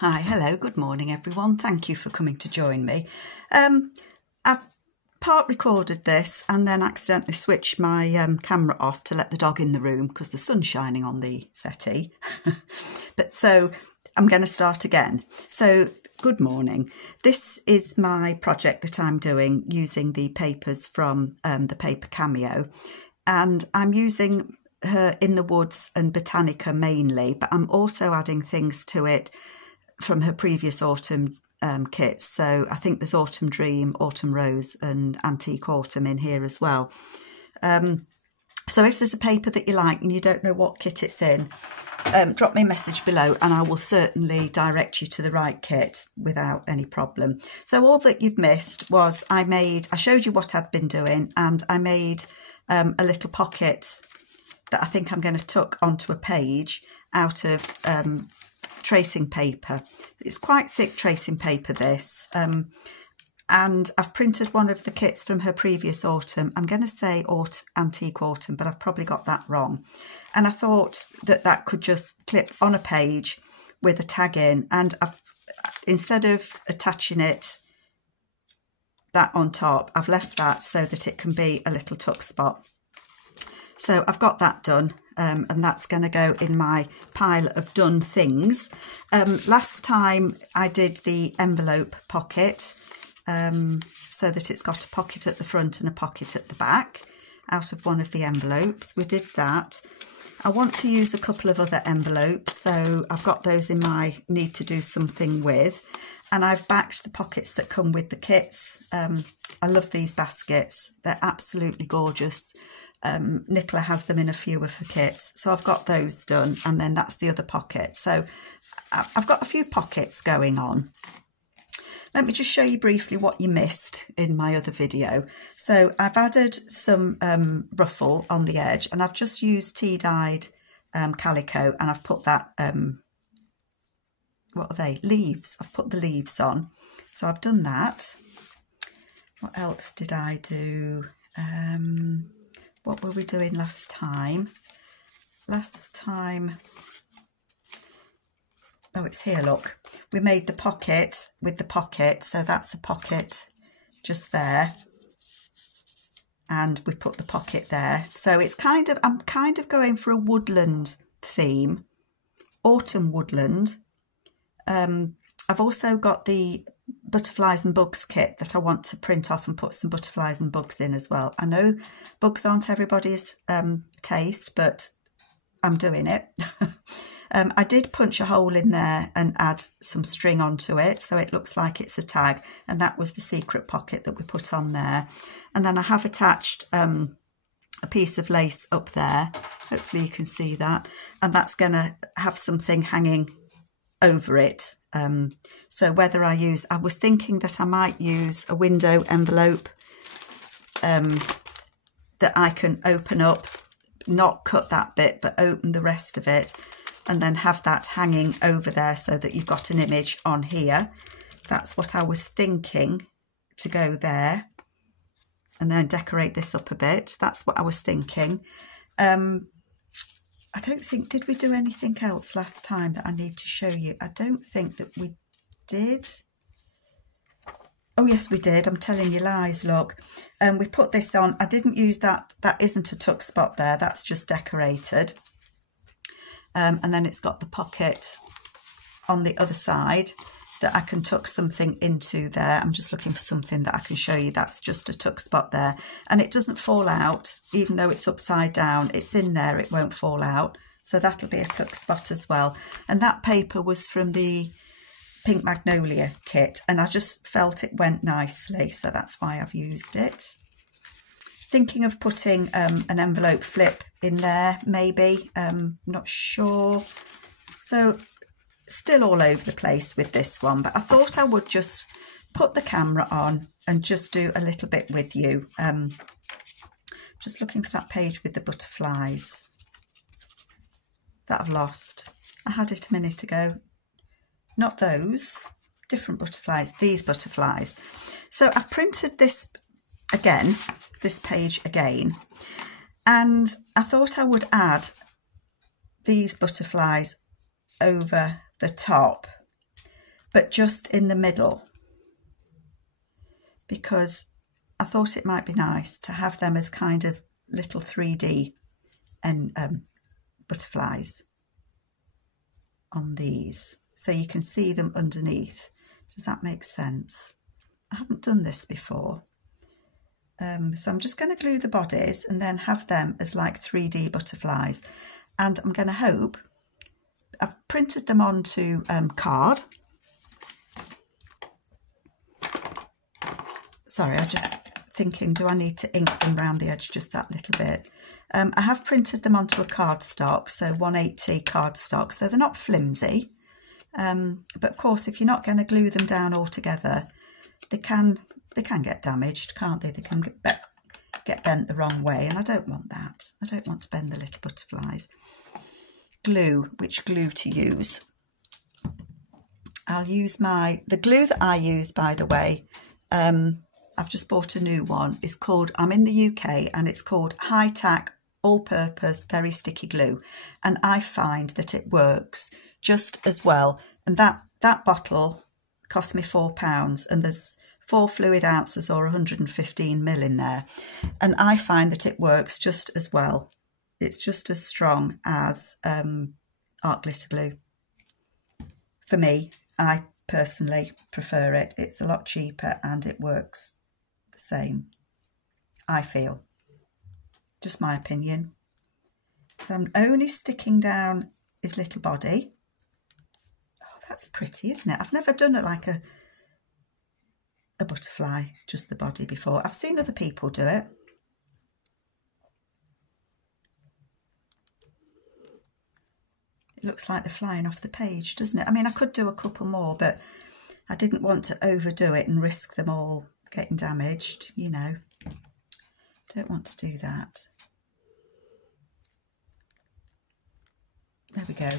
Hi, hello, good morning everyone. Thank you for coming to join me. I've part recorded this and then accidentally switched my camera off to let the dog in the room because the sun's shining on the settee. But so I'm going to start again. So good morning. This is my project that I'm doing using the papers from the paper Cameo, and I'm using her In the Woods and Botanica mainly, but I'm also adding things to it from her previous autumn kits. So I think there's Autumn Dream, Autumn Rose and Antique Autumn in here as well. So if there's a paper that you like and you don't know what kit it's in, drop me a message below and I will certainly direct you to the right kit without any problem. So all that you've missed was I showed you what I'd been doing, and I made a little pocket that I think I'm going to tuck onto a page out of tracing paper. It's quite thick tracing paper, this, and I've printed one of the kits from her previous autumn. I'm going to say Antique Autumn, but I've probably got that wrong. And I thought that that could just clip on a page with a tag in, and instead of attaching that on top, I've left that so that it can be a little tuck spot. So I've got that done, and that's going to go in my pile of done things. Last time I did the envelope pocket, so that it's got a pocket at the front and a pocket at the back out of one of the envelopes. We did that. I want to use a couple of other envelopes, so I've got those in my need to do something with. And I've backed the pockets that come with the kits. I love these baskets. They're absolutely gorgeous. Nicolas has them in a few of her kits, so I've got those done, and then that's the other pocket. So I've got a few pockets going on. Let me just show you briefly what you missed in my other video. So I've added some ruffle on the edge, and I've just used tea-dyed calico, and I've put that, what are they? Leaves. I've put the leaves on. So I've done that. What else did I do? What were we doing last time? Last time, oh, it's here, look. We made the pocket with the pocket, so that's a pocket just there. And we put the pocket there. So it's I'm kind of going for a woodland theme, autumn woodland. I've also got the butterflies and bugs kit that I want to print off and put some butterflies and bugs in as well. I know bugs aren't everybody's taste, but I'm doing it. I did punch a hole in there and add some string onto it, so it looks like it's a tag, and that was the secret pocket that we put on there. And then I have attached a piece of lace up there. Hopefully you can see that, and that's going to have something hanging over it. So whether I was thinking that I might use a window envelope that I can open up, not cut that bit, but open the rest of it, and then have that hanging over there so that you've got an image on here. That's what I was thinking, to go there, and then decorate this up a bit. That's what I was thinking. I don't think, did we do anything else last time that I need to show you? I don't think that we did. Oh, yes, we did. I'm telling you lies, look. We put this on. I didn't use that. That isn't a tuck spot there. That's just decorated. And then it's got the pocket on the other side that I can tuck something into there. I'm just looking for something that I can show you. That's just a tuck spot there, and it doesn't fall out even though it's upside down. It's in there, it won't fall out, so that'll be a tuck spot as well. And that paper was from the Pink Magnolia kit, and I just felt it went nicely, so that's why I've used it. Thinking of putting an envelope flip in there, maybe, not sure. So still all over the place with this one, but I thought I would just put the camera on and just do a little bit with you. Just looking for that page with the butterflies that I've lost. I had it a minute ago. Not those, different butterflies, these butterflies. So I've printed this again, this page again, and I thought I would add these butterflies over the top but just in the middle, because I thought it might be nice to have them as kind of little 3D and butterflies on these, so you can see them underneath. Does that make sense? I haven't done this before. So I'm just going to glue the bodies and then have them as like 3D butterflies. And I'm going to hope, I've printed them onto card. Sorry, I'm just thinking, do I need to ink them around the edge just that little bit? I have printed them onto a cardstock, so 180 cardstock, so they're not flimsy. But of course, if you're not going to glue them down all together, they can get damaged, can't they? They can get bent the wrong way, and I don't want that. I don't want to bend the little butterflies. Glue, which glue to use? I'll use the glue that I use, by the way. I've just bought a new one. It's called, I'm in the UK, and it's called High Tack All-Purpose Very Sticky Glue, and I find that it works just as well. And that bottle cost me £4, and there's 4 fluid ounces or 115 ml in there, and I find that it works just as well. It's just as strong as art glitter glue. For me, I personally prefer it. It's a lot cheaper and it works the same, I feel. Just my opinion. So I'm only sticking down his little body. Oh, that's pretty, isn't it? I've never done it like a butterfly, just the body before. I've seen other people do it. It looks like they're flying off the page, doesn't it? I mean, I could do a couple more, but I didn't want to overdo it and risk them all getting damaged, you know. Don't want to do that. There we go.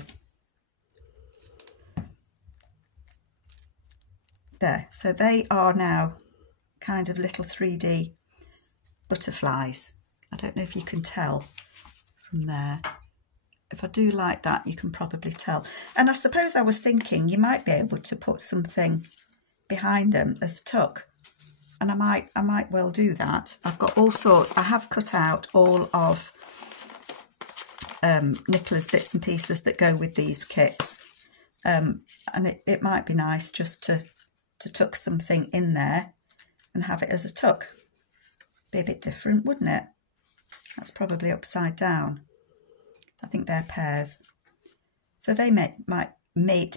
There, so they are now kind of little 3D butterflies. I don't know if you can tell from there. If I do like that, you can probably tell. And I suppose I was thinking you might be able to put something behind them as a tuck. And I might well do that. I've got all sorts. I have cut out all of Nicolas bits and pieces that go with these kits. And it might be nice just to tuck something in there and have it as a tuck. Be a bit different, wouldn't it? That's probably upside down. I think they're pairs. So they might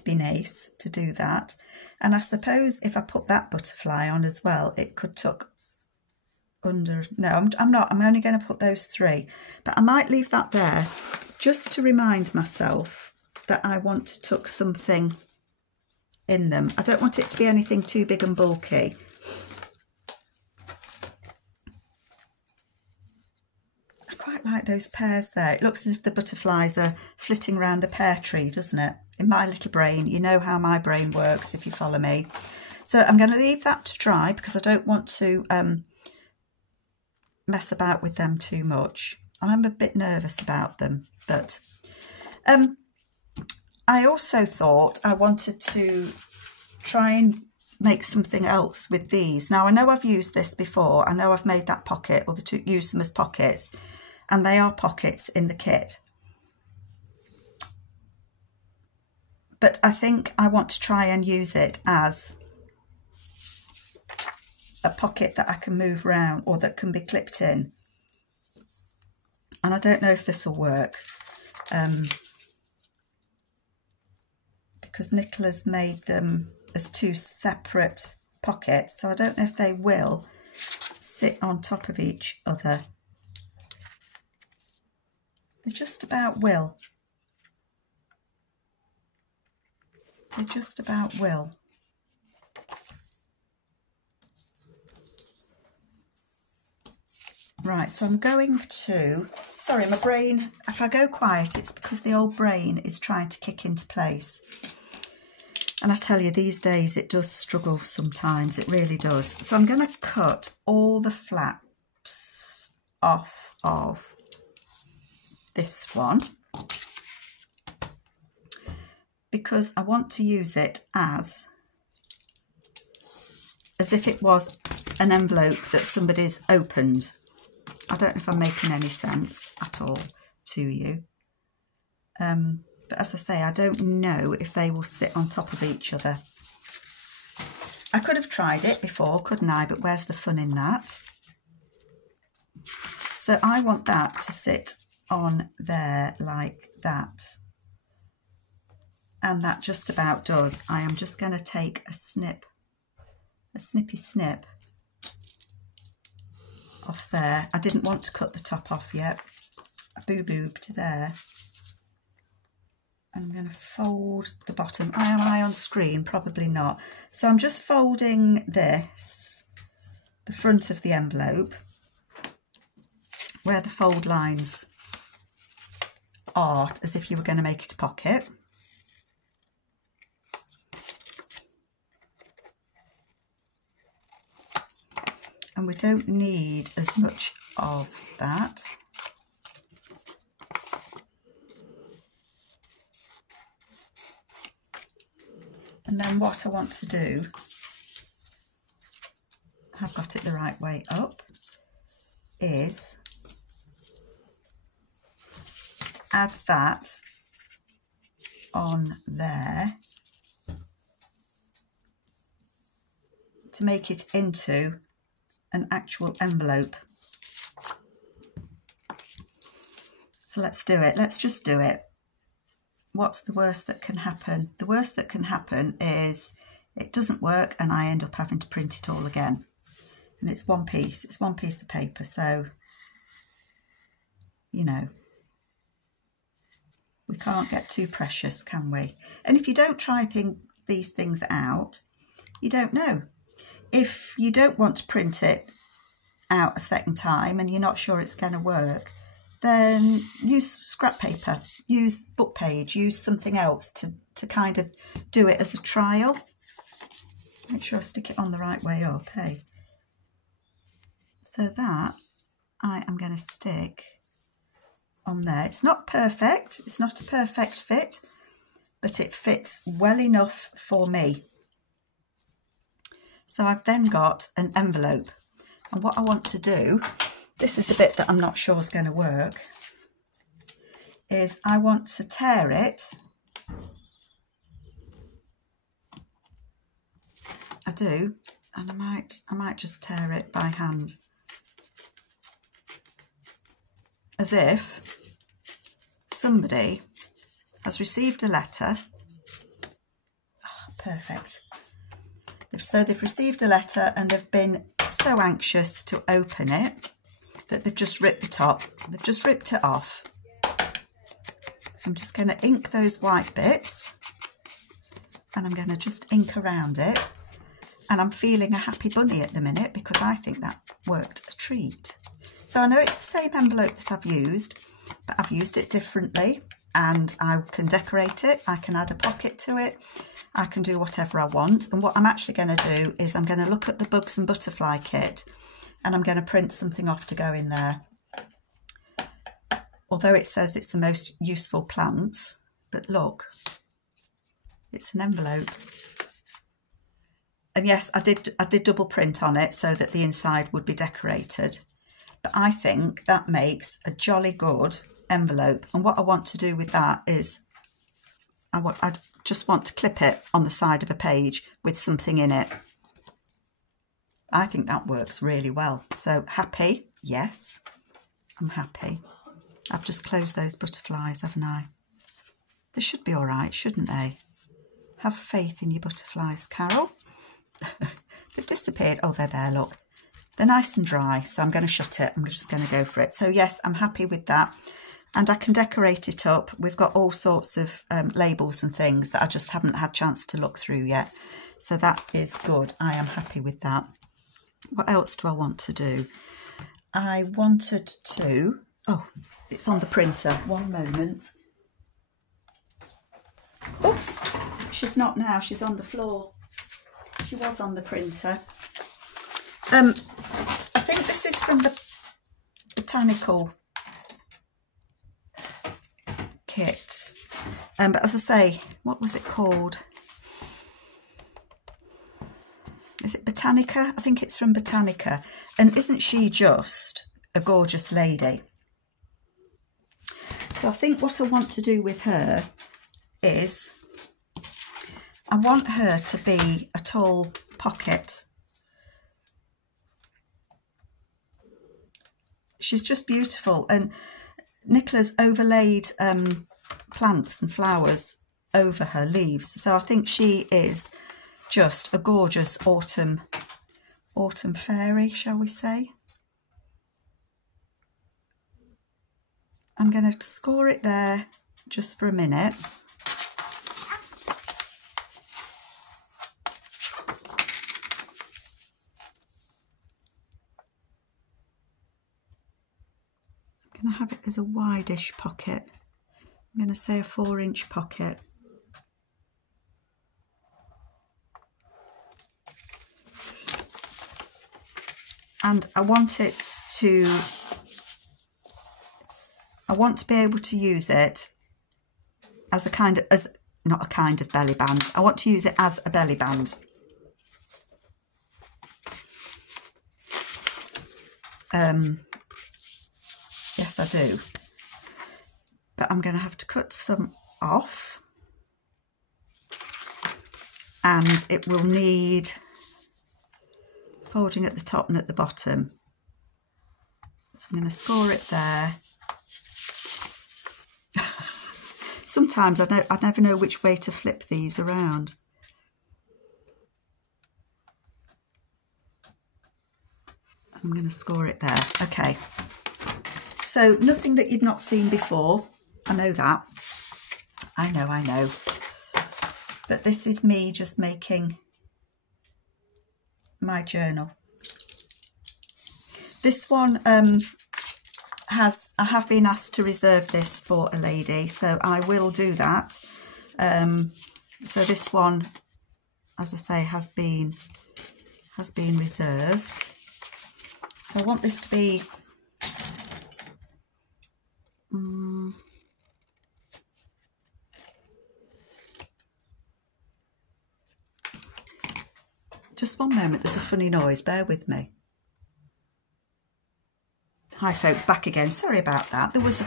be nice to do that. And I suppose if I put that butterfly on as well, it could tuck under. No, I'm not. I'm only going to put those 3. But I might leave that there just to remind myself that I want to tuck something in them. I don't want it to be anything too big and bulky. I quite like those pears there. It looks as if the butterflies are flitting around the pear tree, doesn't it? In my little brain, you know how my brain works if you follow me. So I'm going to leave that to dry because I don't want to mess about with them too much. I'm a bit nervous about them, but I also thought I wanted to try and make something else with these. Now, I know I've used this before. I know I've made that pocket or used them as pockets, and they are pockets in the kit. But I think I want to try and use it as a pocket that I can move around or that can be clipped in. And I don't know if this will work. Because Nicolas made them as 2 separate pockets, so I don't know if they will sit on top of each other. They just about will. They just about will. Right, so I'm going to, sorry, my brain, if I go quiet, it's because the old brain is trying to kick into place. And I tell you, these days it does struggle sometimes, it really does. So I'm going to cut all the flaps off of this one because I want to use it as as if it was an envelope that somebody's opened. I don't know if I'm making any sense at all to you. But as I say, I don't know if they will sit on top of each other. I could have tried it before, couldn't I? But where's the fun in that? So I want that to sit on there like that. And that just about does. I am just going to take a snippy snip off there. I didn't want to cut the top off yet. I boo-boobed there. I'm going to fold the bottom. Am I on screen? Probably not. So I'm just folding this, the front of the envelope, where the fold lines are, as if you were going to make it a pocket. And we don't need as much of that. And then what I want to do, I've got it the right way up, is add that on there to make it into an actual envelope. So let's do it. Let's just do it. What's the worst that can happen? The worst that can happen is it doesn't work and I end up having to print it all again. And it's one piece of paper, so, you know, we can't get too precious, can we? And if you don't try these things out, you don't know. If you don't want to print it out a second time and you're not sure it's going to work, then use scrap paper, use book page, use something else to kind of do it as a trial. Make sure I stick it on the right way up, hey? So that I am going to stick on there. It's not perfect, it's not a perfect fit, but it fits well enough for me. So I've then got an envelope, and what I want to do, this is the bit that I'm not sure is going to work, is I want to tear it. I do, and I might just tear it by hand, as if somebody has received a letter. Oh, perfect. So they've received a letter and they've been so anxious to open it that they've just ripped the top. They've just ripped it off. So I'm just going to ink those white bits and I'm going to just ink around it. And I'm feeling a happy bunny at the minute because I think that worked a treat. So I know it's the same envelope that I've used, but I've used it differently and I can decorate it. I can add a pocket to it. I can do whatever I want. And what I'm actually going to do is I'm going to look at the bugs and butterfly kit and I'm going to print something off to go in there. Although it says it's the most useful plants, but look, it's an envelope. And yes, I did double print on it so that the inside would be decorated. But I think that makes a jolly good envelope. And what I want to do with that is I just want to clip it on the side of a page with something in it. I think that works really well. So happy? Yes, I'm happy. I've just closed those butterflies, haven't I? They should be all right, shouldn't they? Have faith in your butterflies, Carol. They've disappeared. Oh, they're there, look. They're nice and dry, so I'm going to shut it. I'm just going to go for it. So yes, I'm happy with that. And I can decorate it up. We've got all sorts of labels and things that I just haven't had a chance to look through yet. So that is good. I am happy with that. What else do I want to do? I wanted to... Oh, it's on the printer. One moment. Oops, she's not now. She's on the floor. She was on the printer. I think this is from the Botanical kits. But as I say, what was it called? is it Botanica? I think it's from Botanica. And isn't she just a gorgeous lady? So I think what I want to do with her is I want her to be a tall pocket. She's just beautiful, and Nicolas overlaid plants and flowers over her leaves, so I think she is just a gorgeous autumn fairy, shall we say. I'm going to score it there just for a minute. I'm going to have it as a wide-ish pocket. I'm going to say a 4-inch pocket. And I want to be able to use it as not a kind of belly band. I want to use it as a belly band. Yes, I do. But I'm going to have to cut some off. And it will need folding at the top and at the bottom. So I'm going to score it there. Sometimes I never know which way to flip these around. I'm going to score it there. Okay. So nothing that you've not seen before. I know that. I know. But this is me just making my journal. This one I have been asked to reserve this for a lady, so I will do that. So this one, as I say, has been reserved. So I want this to be just one moment, there's a funny noise, bear with me. Hi folks, back again. Sorry about that. There was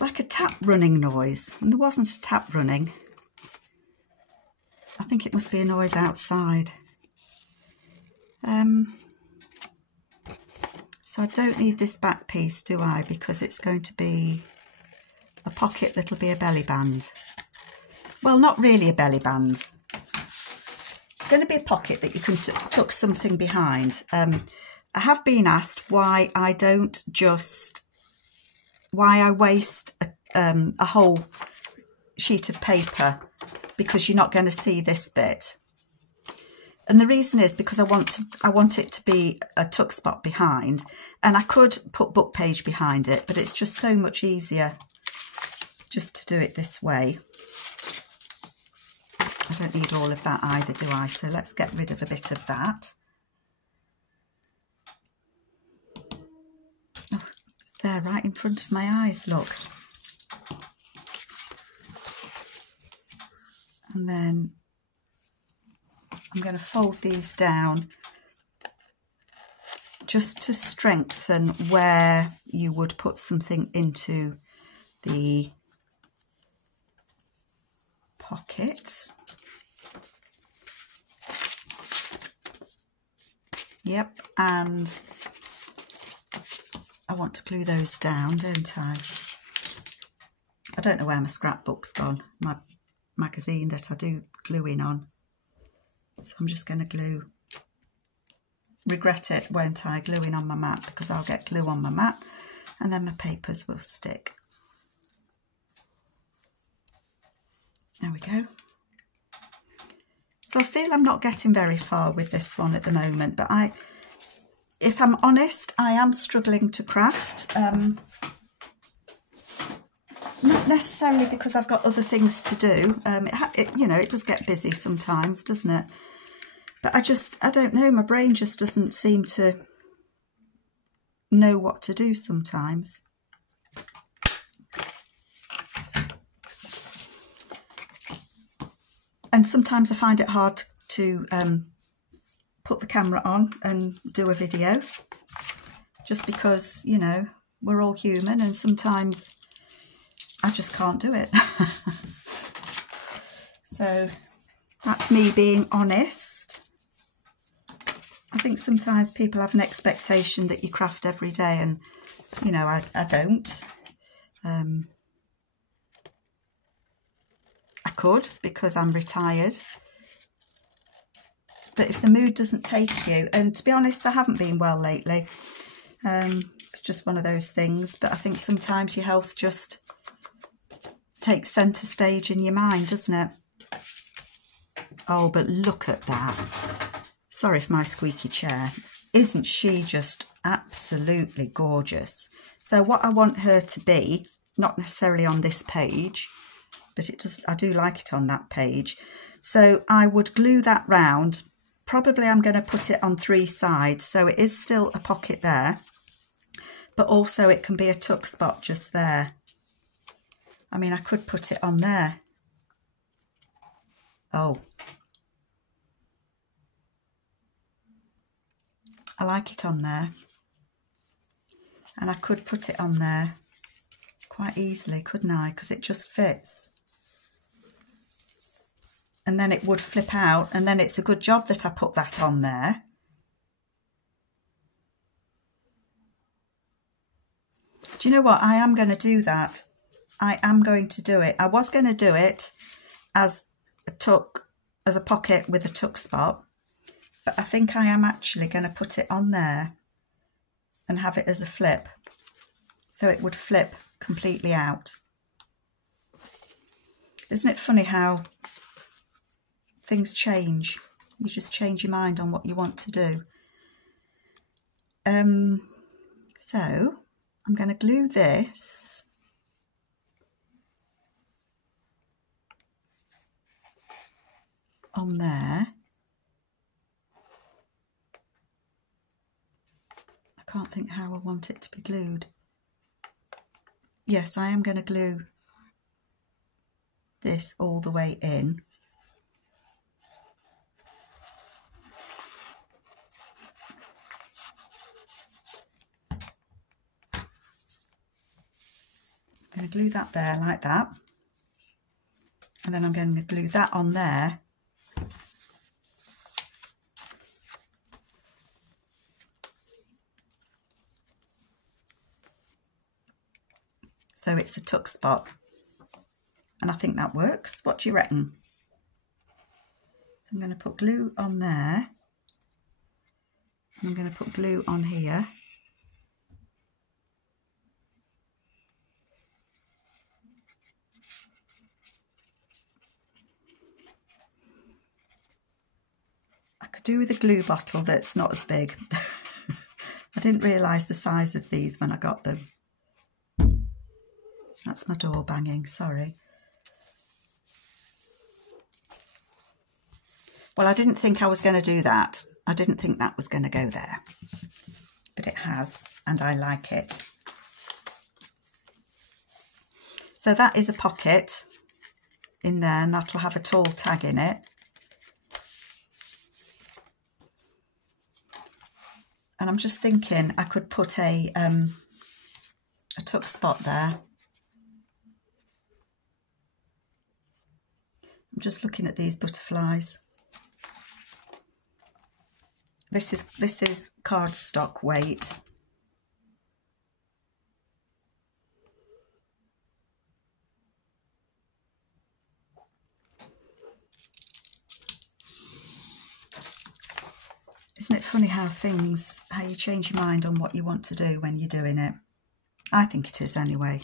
like a tap running noise, and there wasn't a tap running. I think it must be a noise outside. So I don't need this back piece, do I? Because it's going to be a pocket that'll be a belly band. Well, not really a belly band. It's going to be a pocket that you can tuck something behind. I have been asked why I waste a whole sheet of paper because you're not going to see this bit. And the reason is because I want it to be a tuck spot behind, and I could put book page behind it, but it's just so much easier just to do it this way. I don't need all of that either, do I? So let's get rid of a bit of that. Oh, it's there right in front of my eyes, look. And then I'm going to fold these down just to strengthen where you would put something into the pocket. Yep, and I want to glue those down, don't I? I don't know where my scrapbook's gone, my magazine that I do gluing on. So I'm just going to glue. Regret it, won't I, gluing on my mat, because I'll get glue on my mat and then my papers will stick. There we go. So I feel I'm not getting very far with this one at the moment, but if I'm honest, I am struggling to craft. Not necessarily because I've got other things to do. You know, it does get busy sometimes, doesn't it? But I don't know, my brain just doesn't seem to know what to do sometimes. And sometimes I find it hard to put the camera on and do a video, just because, you know, we're all human and sometimes I just can't do it. So that's me being honest. I think sometimes people have an expectation that you craft every day, and, you know, I don't. I could, because I'm retired. But if the mood doesn't take you, and to be honest, I haven't been well lately. It's just one of those things. But I think sometimes your health just takes centre stage in your mind, doesn't it? Oh, but look at that. Sorry for my squeaky chair. Isn't she just absolutely gorgeous? So what I want her to be, not necessarily on this page, but I do like it on that page. So I would glue that round. Probably I'm going to put it on 3 sides, so it is still a pocket there, but also it can be a tuck spot just there. I mean, I could put it on there. Oh, I like it on there. And I could put it on there quite easily, couldn't I? Because it just fits. And then it would flip out, and then it's a good job that I put that on there. Do you know what? I am going to do that. I am going to do it. I was going to do it as a tuck, as a pocket with a tuck spot, but I think I am actually going to put it on there and have it as a flip. So it would flip completely out. Isn't it funny how things change? You just change your mind on what you want to do. So I'm going to glue this on there. I can't think how I want it to be glued. Yes, I am going to glue this all the way in. I'm going to glue that there like that, and then I'm going to glue that on there. So it's a tuck spot, and I think that works. What do you reckon? So I'm going to put glue on there, and I'm going to put glue on here. I could do with a glue bottle that's not as big. I didn't realise the size of these when I got them. That's my door banging, sorry. Well, I didn't think I was going to do that. I didn't think that was going to go there. But it has, and I like it. So that is a pocket in there, and that'll have a tall tag in it. And I'm just thinking I could put a tuck spot there. I'm just looking at these butterflies. This is cardstock weight. Isn't it funny how you change your mind on what you want to do when you're doing it? I think it is anyway.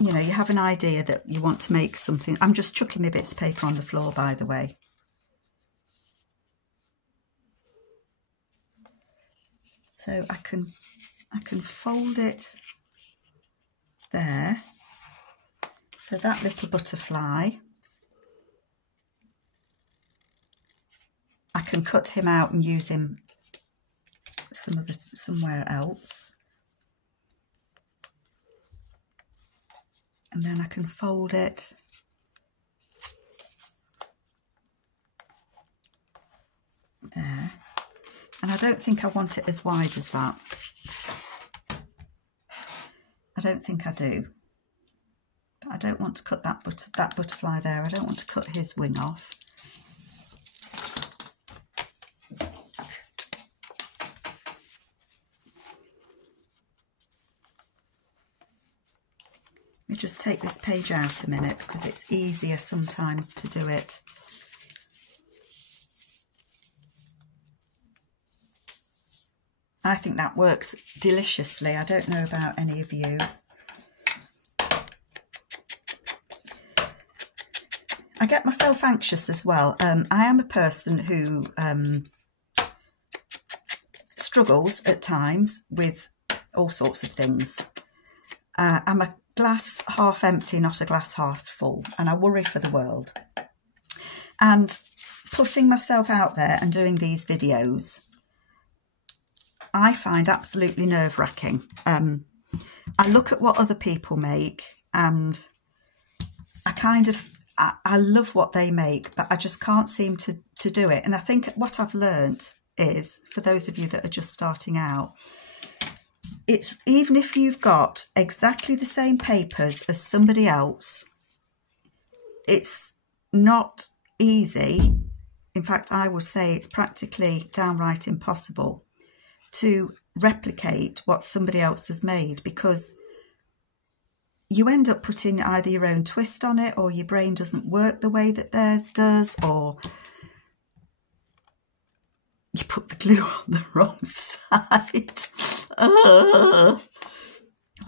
You know, you have an idea that you want to make something. I'm just chucking my bits of paper on the floor, by the way. So I can fold it there. So that little butterfly, I can cut him out and use him somewhere else. And then I can fold it I don't think I want it as wide as that. I don't think I do. But I don't want to cut that butterfly there. I don't want to cut his wing off. Let me just take this page out a minute because it's easier sometimes to do it. I think that works deliciously. I don't know about any of you. I get myself anxious as well. I am a person who struggles at times with all sorts of things. I'm a glass half empty, not a glass half full, and I worry for the world. And putting myself out there and doing these videos, I find absolutely nerve-wracking. I look at what other people make and I love what they make, but I just can't seem to do it. And I think what I've learnt is, for those of you that are just starting out, it's even if you've got exactly the same papers as somebody else, it's not easy. In fact, I would say it's practically downright impossible to replicate what somebody else has made, because you end up putting either your own twist on it, or your brain doesn't work the way that theirs does, or you put the glue on the wrong side.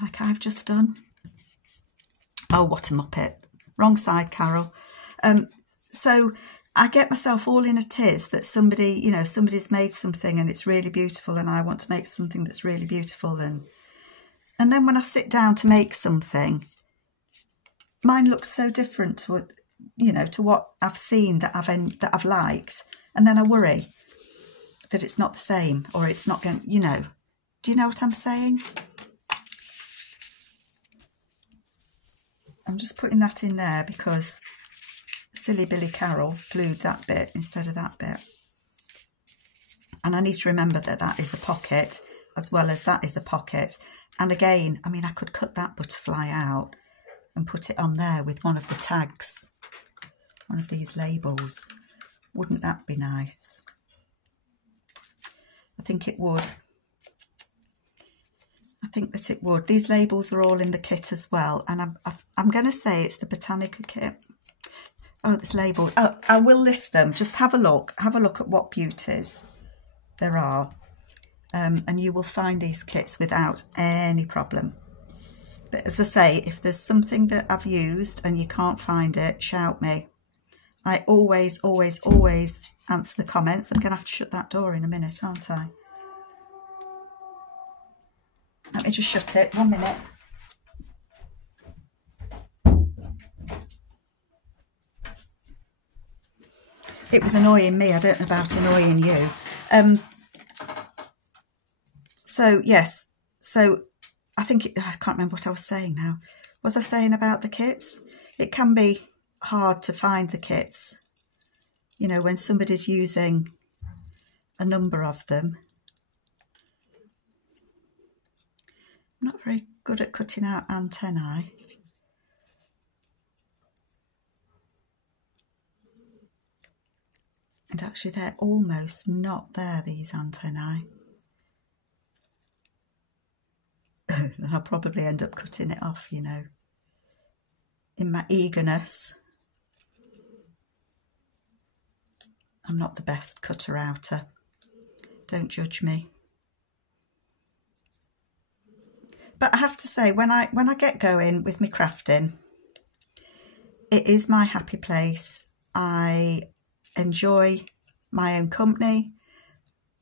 Like I've just done. Oh, what a muppet. Wrong side, Carol. So I get myself all in a tiz that somebody, you know, somebody's made something and it's really beautiful, and I want to make something that's really beautiful. And then when I sit down to make something, mine looks so different to what, you know, to what I've seen that I've liked, and then I worry that it's not the same, or it's not going, you know. Do you know what I'm saying? I'm just putting that in there because silly Billy Carroll glued that bit instead of that bit. And I need to remember that that is a pocket as well as that is a pocket. And again, I mean, I could cut that butterfly out and put it on there with one of the tags, one of these labels. Wouldn't that be nice? I think it would. I think that it would. These labels are all in the kit as well. And I'm going to say it's the Botanica kit. Oh, it's labelled. Oh, I will list them. Just have a look. Have a look at what beauties there are. And you will find these kits without any problem. But as I say, if there's something that I've used and you can't find it, shout me. I always, always, always answer the comments. I'm going to have to shut that door in a minute, aren't I? Let me just shut it. 1 minute. It was annoying me. I don't know about annoying you. So, yes. So, I think, I can't remember what I was saying now. Was I saying about the kits? It can be hard to find the kits. You know, when somebody's using a number of them. I'm not very good at cutting out antennae. And actually they're almost not there, these antennae. I'll probably end up cutting it off, you know, in my eagerness. I'm not the best cutter-outer. Don't judge me. But I have to say, when I get going with my crafting, it is my happy place. I enjoy my own company.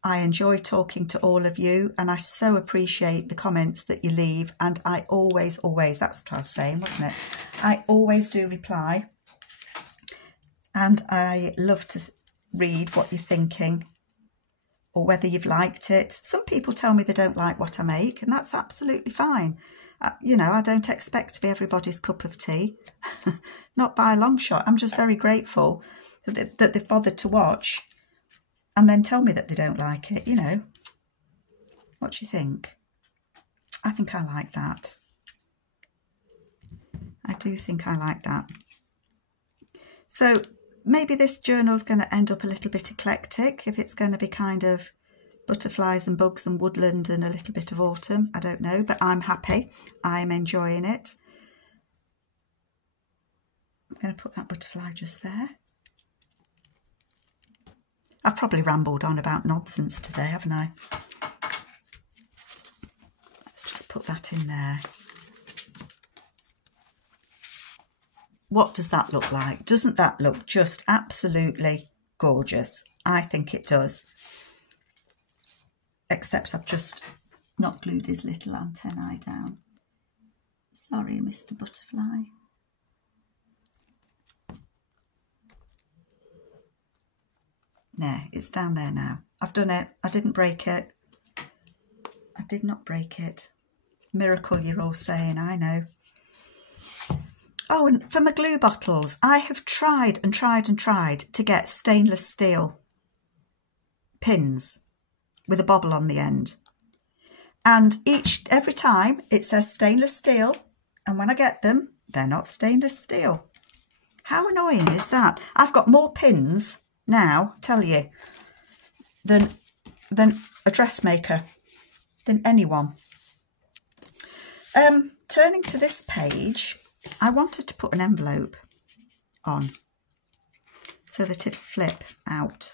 I enjoy talking to all of you, and I so appreciate the comments that you leave. And I always, that's what I was saying, wasn't it? I always do reply. And I love to read what you're thinking, or whether you've liked it. Some people tell me they don't like what I make, and that's absolutely fine. You know, I don't expect to be everybody's cup of tea. Not by a long shot. I'm just very grateful that they've bothered to watch. and then tell me that they don't like it, you know. What do you think? I think I like that. I do think I like that. So maybe this journal is going to end up a little bit eclectic, if it's going to be kind of butterflies and bugs and woodland and a little bit of autumn. I don't know, but I'm happy. I'm enjoying it. I'm going to put that butterfly just there. I've probably rambled on about nonsense today, haven't I? Let's just put that in there. What does that look like? Doesn't that look just absolutely gorgeous? I think it does. Except I've just not glued his little antennae down. Sorry, Mr. Butterfly. There, it's down there now. I've done it. I didn't break it. I did not break it. Miracle, you're all saying, I know. Oh, and for my glue bottles, I have tried and tried and tried to get stainless steel pins with a bobble on the end. And every time it says stainless steel, and when I get them, they're not stainless steel. How annoying is that? I've got more pins now, tell you, than a dressmaker, than anyone. Turning to this page, I wanted to put an envelope on so that it'll flip out.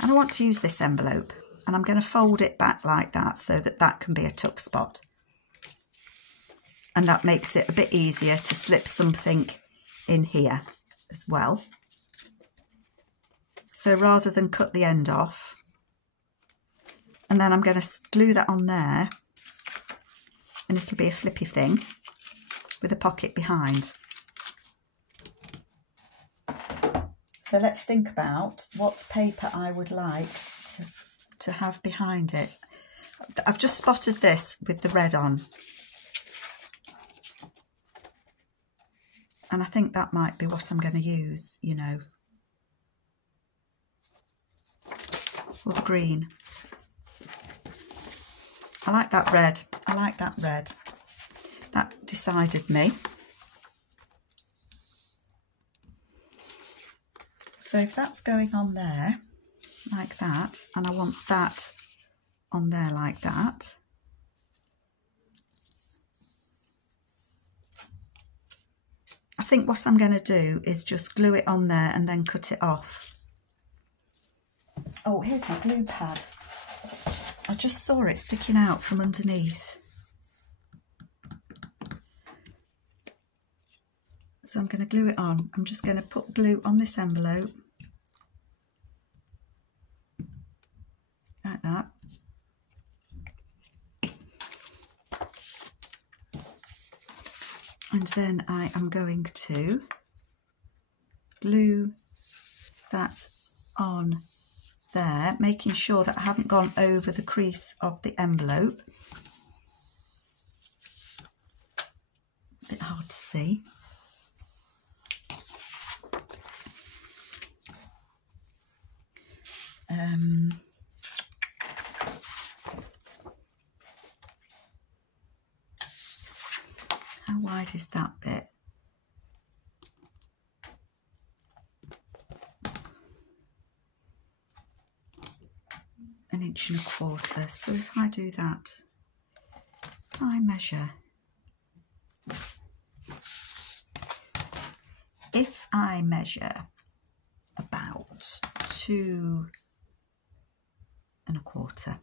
And I want to use this envelope, and I'm going to fold it back like that so that that can be a tuck spot. And that makes it a bit easier to slip something in here as well. So rather than cut the end off, and then I'm going to glue that on there, and it'll be a flippy thing with a pocket behind. So let's think about what paper I would like to have behind it. I've just spotted this with the red on. And I think that might be what I'm going to use, you know. Or the green. I like that red. I like that red. That decided me. So if that's going on there like that, and I want that on there like that, I think what I'm going to do is just glue it on there and then cut it off. Oh, here's my glue pad. I just saw it sticking out from underneath. So I'm going to glue it on. I'm just going to put glue on this envelope. Like that. And then I am going to glue that on there, making sure that I haven't gone over the crease of the envelope. A bit hard to see. How wide is that bit? An inch and a quarter. So if I do that, if I measure, about 2 1/4.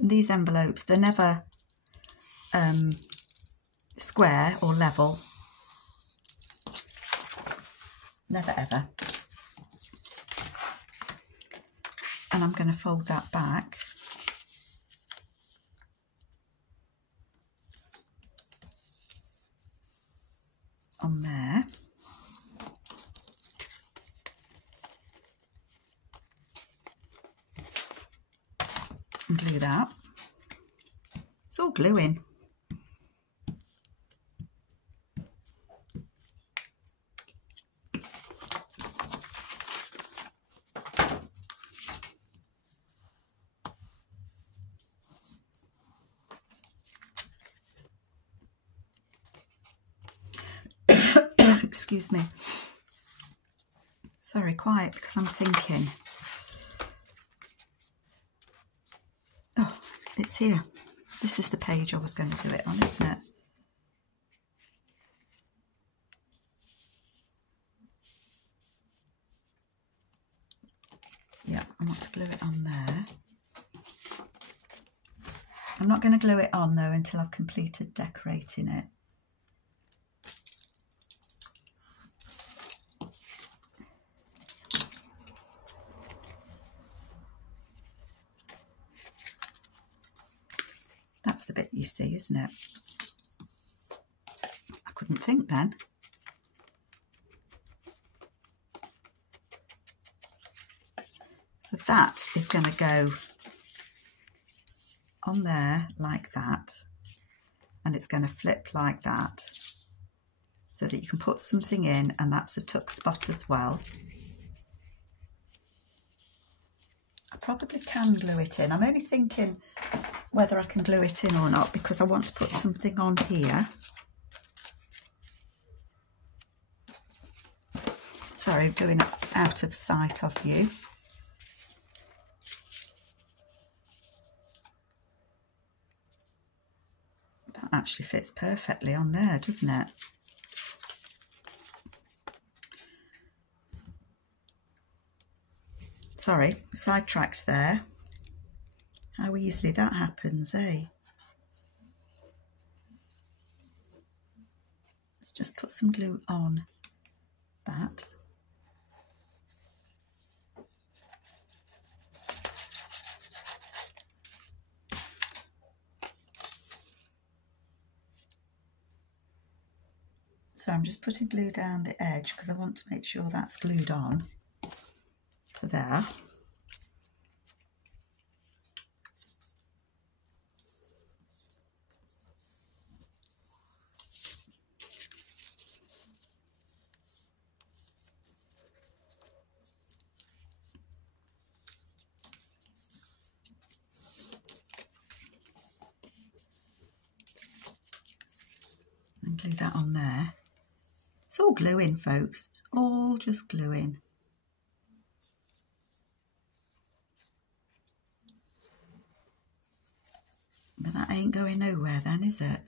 And these envelopes, they're never square or level. Never ever. And I'm going to fold that back. On there. And glue that. It's all gluing. excuse me. Sorry, quiet, because I'm thinking. Oh, it's here. This is the page I was going to do it on, isn't it? Yeah, I want to glue it on there. I'm not going to glue it on though until I've completed decorating it. That's the bit you see, isn't it? I couldn't think then. So that is going to go on there like that, and it's going to flip like that so that you can put something in, and that's a tuck spot as well. I probably can glue it in. I'm only thinking whether I can glue it in or not because I want to put something on here. Sorry, doing it out of sight of you. That actually fits perfectly on there, doesn't it? Sorry, sidetracked there. How easily that happens, eh? Let's just put some glue on that. So I'm just putting glue down the edge because I want to make sure that's glued on to there. And glue that on there. It's all gluing, folks. It's all just gluing. But that ain't going nowhere then, is it?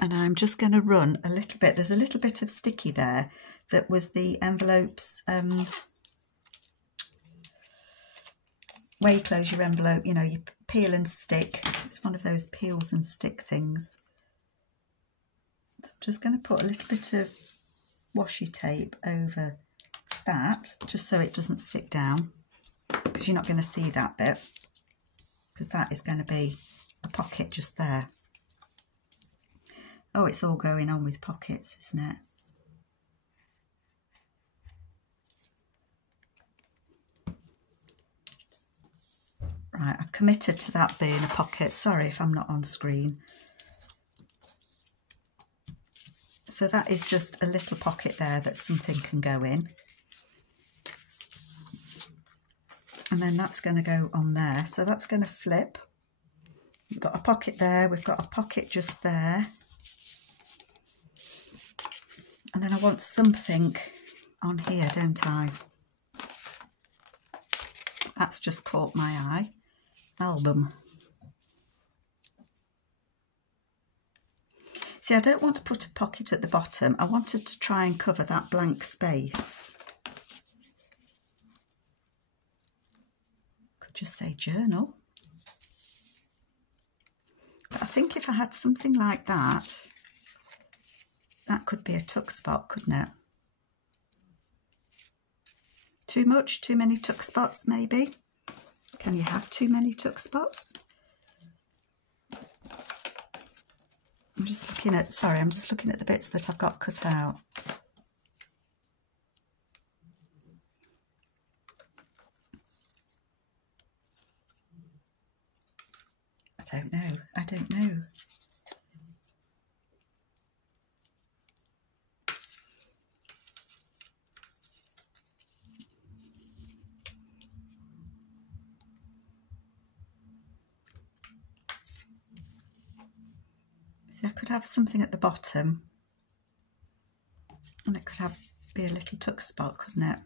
And I'm just going to run a little bit. There's a little bit of sticky there that was the envelope's way you close your envelope, you know, you peel and stick. It's one of those peels and stick things. So I'm just going to put a little bit of washi tape over that, just so it doesn't stick down, because you're not going to see that bit, because that is going to be a pocket just there. Oh, it's all going on with pockets, isn't it? Right, I've committed to that being a pocket. Sorry if I'm not on screen. So that is just a little pocket there that something can go in. And then that's going to go on there. So that's going to flip. We've got a pocket there. We've got a pocket just there. And then I want something on here, don't I? That's just caught my eye. Album. See, I don't want to put a pocket at the bottom. I wanted to try and cover that blank space. Could just say journal. But I think if I had something like that, that could be a tuck spot, couldn't it? Too much? Too many tuck spots, maybe? Can you have too many tuck spots? I'm just looking at, sorry, I'm just looking at the bits that I've got cut out. I don't know. I don't know. See, I could have something at the bottom and it could be a little tuck spot, couldn't it?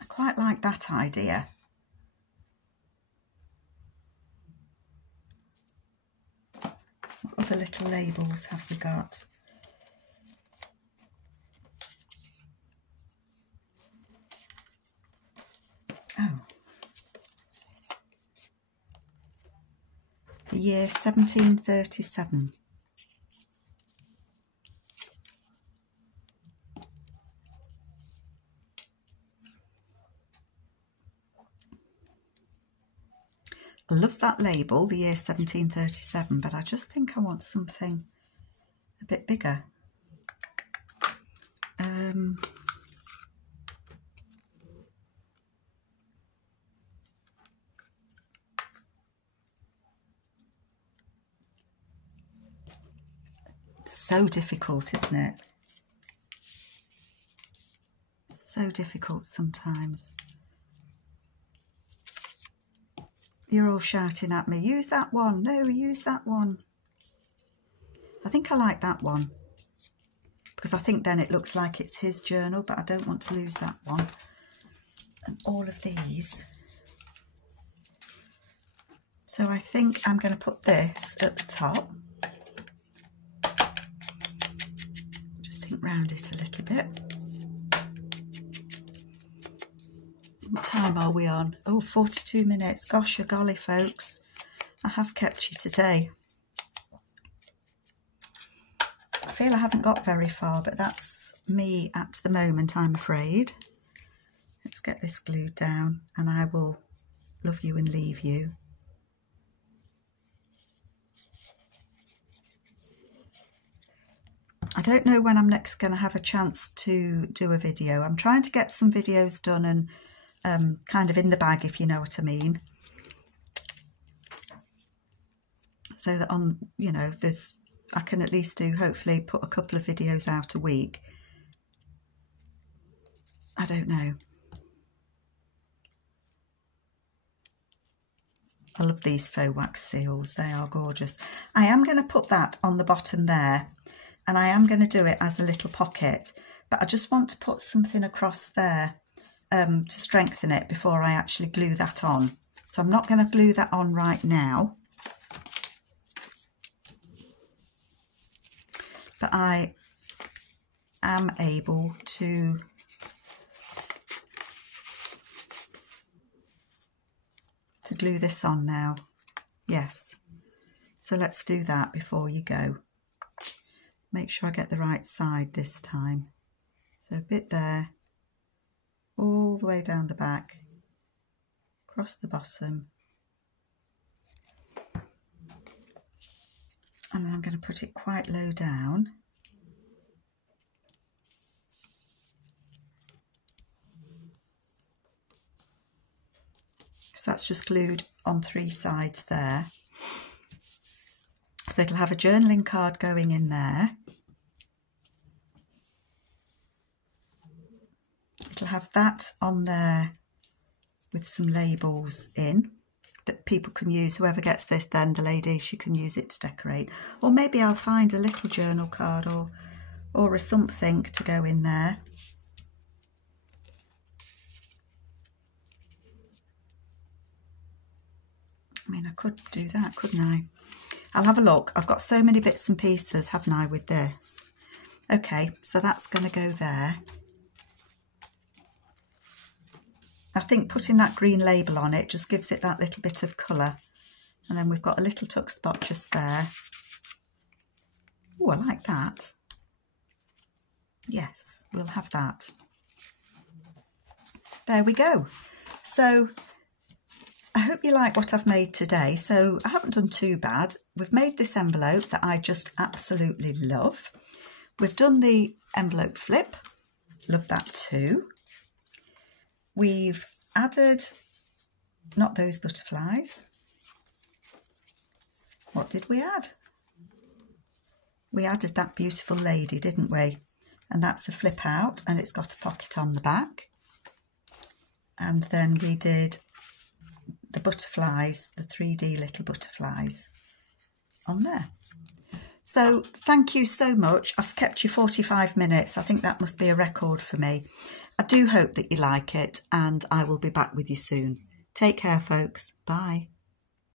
I quite like that idea. What other little labels have we got? Oh, the year 1737. I love that label, the year 1737, but I just think I want something a bit bigger. So difficult, isn't it? So difficult sometimes. You're all shouting at me, use that one, no, use that one. I think I like that one, because I think then it looks like it's his journal, but I don't want to lose that one. And all of these. So I think I'm going to put this at the top. Just ink round it a little bit. What time are we on? Oh, 42 minutes. Gosh, golly, folks. I have kept you today. I feel I haven't got very far, but that's me at the moment, I'm afraid. Let's get this glued down and I will love you and leave you. I don't know when I'm next going to have a chance to do a video. I'm trying to get some videos done and kind of in the bag, if you know what I mean. So that on, you know, I can at least hopefully put a couple of videos out a week. I don't know. I love these faux wax seals. They are gorgeous. I am going to put that on the bottom there, and I am going to do it as a little pocket, but I just want to put something across there to strengthen it before I actually glue that on. So I'm not going to glue that on right now, but I am able to glue this on now. Yes, so let's do that before you go. Make sure I get the right side this time. So a bit there, all the way down the back, across the bottom, and then I'm going to put it quite low down. So that's just glued on 3 sides there. So it'll have a journaling card going in there. It'll have that on there with some labels in that people can use. Whoever gets this, then the lady, she can use it to decorate. Or maybe I'll find a little journal card or a something to go in there. I mean, I could do that, couldn't I? I'll have a look. I've got so many bits and pieces, haven't I, with this? Okay, so that's going to go there. I think putting that green label on it just gives it that little bit of colour. And then we've got a little tuck spot just there. Oh, I like that. Yes, we'll have that. There we go. So I hope you like what I've made today. So I haven't done too bad. We've made this envelope that I just absolutely love. We've done the envelope flip. Love that too. We've added, not those butterflies. What did we add? We added that beautiful lady, didn't we? And that's a flip out and it's got a pocket on the back. And then we did the butterflies, the 3D little butterflies on there. So thank you so much. I've kept you 45 minutes. I think that must be a record for me. I do hope that you like it, and I will be back with you soon. Take care, folks. Bye.